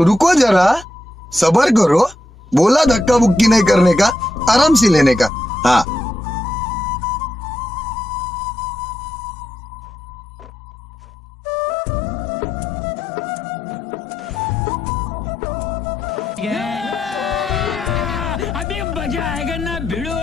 रुको जरा, सबर करो। बोला धक्का बुक्की नहीं करने का, आराम से लेने का। हाँ। अभी मजा आएगा ना भिड़ो।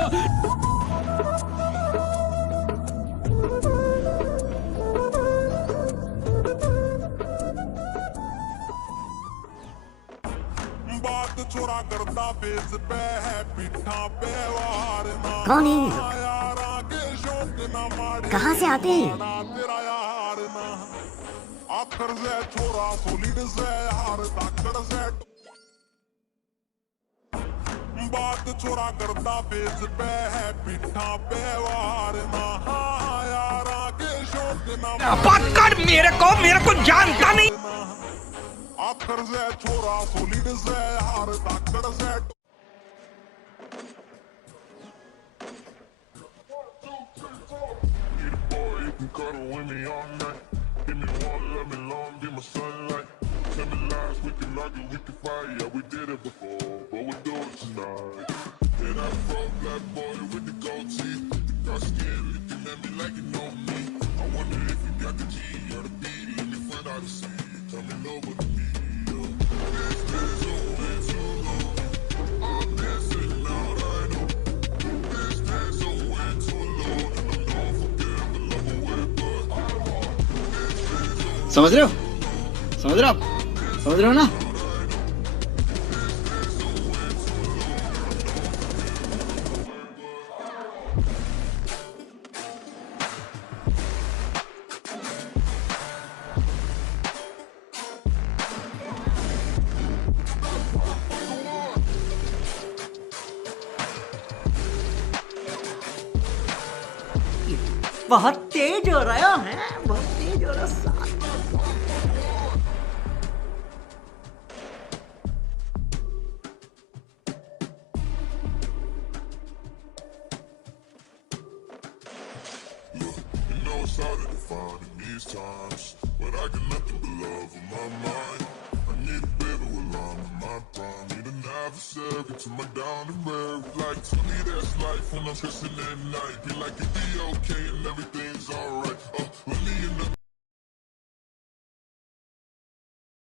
बात छोरा करता बेस पे है पीठा पे वार ना। कौन है ये लोग? यार आगे शौक ना मारी, कहाँ से आते हैं? तेरा यार ना। आखर से छोरा सोलिड से हार ताकड़ से। बात छोरा करता बेस पे है पीठा पे वार ना। यार आगे शौक ना पकड़ मेरे को जानता नहीं। आखर से छोरा सोलिड से हार ताकड़ से। You can cuddle with me all night. Give me one, let me long, give me sunlight. Tell me lies, we can argue, we can fight. Yeah, we did it before, but we'll do it tonight. Yeah, that pro black boy with the gold teeth. The dark skin looking at me like you know me. I wonder if you got the G or the B. Let me find out and see. Tell me no what to be. This days over too long. I'm dancing out, I know. This days over too long. And I'm gonna forget the love away, but समझ रहे हो? समझ रहे हो आप? समझ रहे हो ना? बहुत तेज हो रहा है, बहुत तेज हो रहा है। you know it's hard to define in these times, but I got nothing but love on my mind. I need a baby while I'm in my prime. Need an adversary to my down and road. Like to me that's life when I'm stressing at night. Be like it be okay and everything's alright.